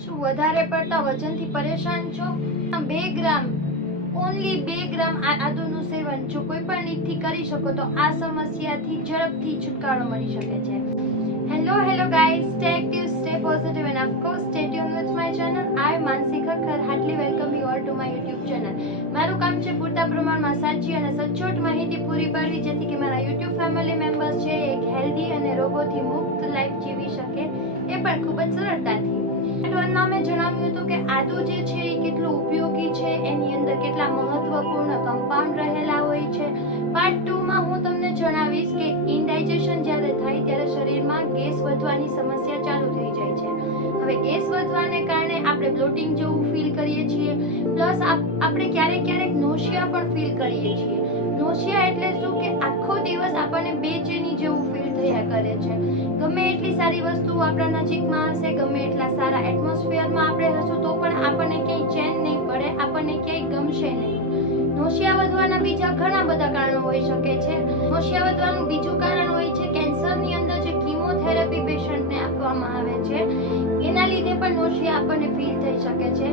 શું વધારે પડતા વજનથી પરેશાન છો? 2 ગ્રામ ઓનલી 2 ગ્રામ આદુનું સેવન જો કોઈ પણ રીતથી કરી શકો તો આ સમસ્યાથી ઝડપથી છુટકારો મળી શકે છે. Hello guys, stay active, stay positive and of course stay tuned with my channel. I am Mansi Khakkar, heartily welcome you all to my YouTube channel. મારું કામ છે પૂરતા પ્રમાણમાં સાચી અને સચોટ માહિતી પૂરી પાડવી જેથી કે મારા YouTube ફેમિલી મેમ્બર્સ છે એક હેલ્ધી અને રોગોથી મુક્ત લાઈફ જીવી શકે, એ પણ ખૂબ જ સરળતાથી. પાર્ટ 1 માં મેં જણાવ્યું હતું કે આદુ જે છે એ કેટલું ઉપયોગી છે, એની અંદર કેટલા મહત્વપૂર્ણ કમ્પાઉન્ડ રહેલા હોય છે. પાર્ટ 2 માં હું તમને જણાવીશ કે ઇનડાઇજેશન જ્યારે થાય ત્યારે શરીરમાં ગેસ વધવાની સમસ્યા ચાલુ થઈ જાય છે. હવે ગેસ વધવાને કારણે આપણે બ્લોટિંગ જેવું ફીલ કરીએ છીએ, પ્લસ આપણે ક્યારેક નોશિયા પણ ફીલ કરીએ છીએ. નોશિયા એટલે શું કે આખો દિવસ આપણને બેચેની જેવું ફીલ થયા કરે છે. ગમે એટલી સારી વસ્તુઓ આપણા નજીકમાં હશે, ગમે એટલા સારા એટમોસ્ફિયરમાં આપણે હશું તો પણ આપણને ક્યાંય ચેન નહીં પડે, આપણને ક્યાંય ગમશે નહીં. નોશિયા વધવાના બીજા ઘણા બધા કારણો હોઈ શકે છે. નોશિયા વધવાનું બીજું કારણ હોય છે કેન્સરની અંદર જે કીમોથેરાપી પેશન્ટને આપવામાં આવે છે એના લીધે પણ નોશિયા આપણને ફીલ થઈ શકે છે.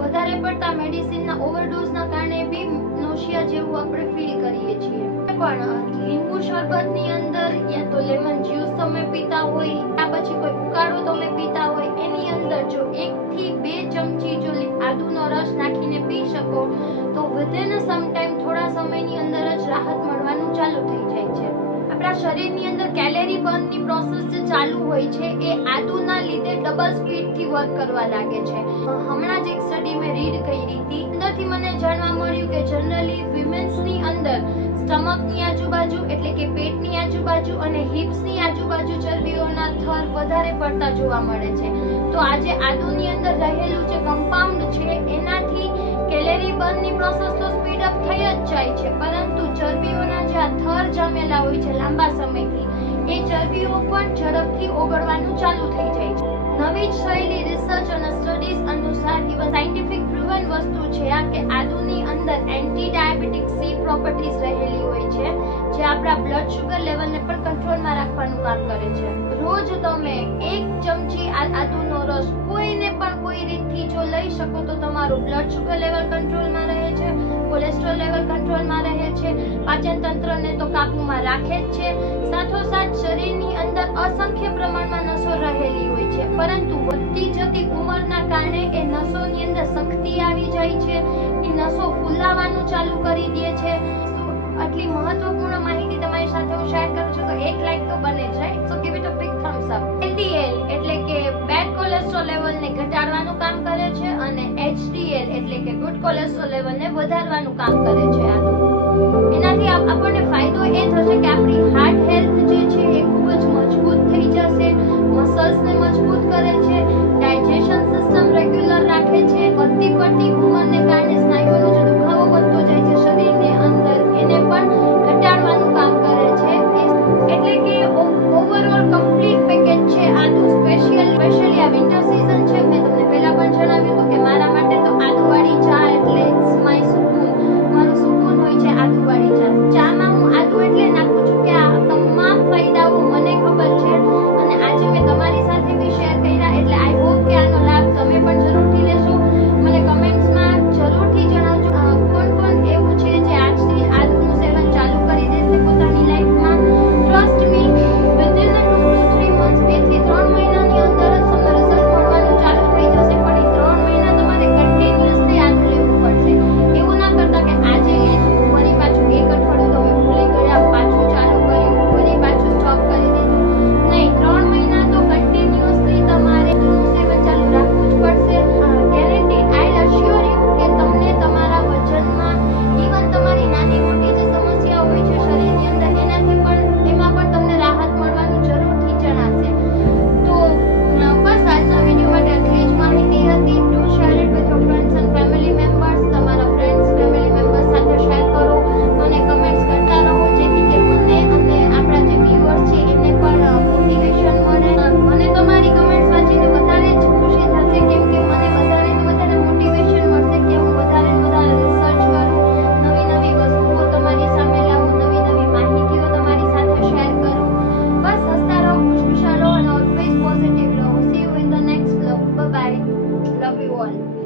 વધારે પડતા મેડિસિનના ઓવરડોઝના કારણે બી નોશિયા જેવું આપણે ફીલ કરીએ છીએ. પણ લીંબુ શરબતની અંદર યા તો લેમન જ્યુસ તમે પીતા હોય, આ પછી કોઈ ઉકાળો તમે પીતા હોય, એની અંદર જો 1 થી 2 ચમચી જો આદુનો રસ નાખીને પી શકો તો વિધિન સમ ટાઈમ થોડા સમયની અંદર જ રાહત મળવાનું ચાલુ થઈ જાય છે. આપણા શરીરની અંદર કેલેરી બર્નની પ્રોસેસ જે ચાલુ હોય છે એ આદુના લીધે ડબલ સ્પીડથી વર્ક કરવા લાગે છે. હમણાં જ એક સ્ટડી મેં રીડ કરી હતી, અંદરથી મને જાણવા મળ્યું કે જનરલી વિમેન્સની અંદર સ્ટમકની આજુબાજુ એટલે કે પેટની આજુબાજુ અને હિપ્સની આજુબાજુ ચરબીઓના થર વધારે પડતા જોવા મળે છે. તો આજે આદુની અંદર રહેલું જે કમ્પાઉન્ડ છે એનાથી કેલેરી બર્નની પ્રોસેસ તો સ્પીડ અપ થઈ જ જાય છે, પરંતુ ચરબીઓના જે આ થર જામેલા હોય છે લાંબા સમયથી, એ ચરબીઓ પણ ઝડપથી ઓગળવાનું ચાલુ થઈ જાય છે. નવી જ થયેલી રિસર્ચ અને સ્ટડીઝ અનુસાર ઇવન સાયન્ટિફિક પ્રૂવન વસ્તુ છે આ કે આદુની અંદર એન્ટી ડાયાબિટીક સી પ્રોપર્ટીઝ રહેલી હોય છે જે આપણા બ્લડ શુગર લેવલને પણ કંટ્રોલમાં રાખવાનું કામ કરે છે. રોજ તમે 1 ચમચી આદુનો રસ કોઈને પણ કોઈ રીતથી જો લઈ શકો તો તમારું બ્લડ શુગર લેવલ કંટ્રોલમાં રહે છે, કોલેસ્ટ્રોલ લેવલ કંટ્રોલમાં રહે છે, પાચન તંત્રને તો કાબૂમાં રાખે જ છે, સાથોસાથ શરીરની અંદર અસંખ્ય પ્રમાણમાં નસો રહેલી હોય છે, પરંતુ વધતી જતી ઉંમરના કારણે એ નસોની અંદર શક્તિ આવી જાય છે, એ નસો ફૂલાવાનું ચાલુ કરી દે છે. આટલી મહત્વપૂર્ણ માહિતી તમારી સાથે હું શેર કરું છું તો એક લાઈક તો બને જ, right? So give it a big Thums up. LDL એટલે કે બેડ કોલેસ્ટ્રોલ લેવલને ઘટાડવાનું કામ કરે છે અને HDL એટલે કે ગુડ કોલેસ્ટ્રોલ લેવલને વધારવાનું કામ કરે છે. એનાથી આપણને ફાયદો એ થશે કે આપણી હાર્ટ હેલ્થ જે છે એ ખૂબ જ મજબૂત થઈ જશે, મસલ્સને મજબૂત કરે છે, ડાયજેશન સિસ્ટમ રેગ્યુલર રાખે છે, વધતી પડતી ઉંમરને કારણે સ્નાયુઓનો જે દુખાવો વધતો જાય છે શરીરની અંદર એને પણ ઘટાડવાનું કામ કરે છે. એટલે કે ઓવરઓલ કમ્પ્લીટ પેકેજ છે આદુ. સ્પેશિયલી આ વિન્ટર સીઝન છે, મેં તમને પહેલા પણ જણાવ્યું હતું કે મારા માટે તો આદુવાળી ચા એટલે ઇટ્સ માય સુકૂન, મારું સુકૂન હોય છે આદુવાળી ચા. ચામાં હું આદુ એટલે નાખું છું કે આ તમામ ફાયદાઓ મને ખબર છે અને આજે મેં તમારી સાથે બી શેર કર્યા, એટલે લવ યુ ઓલ.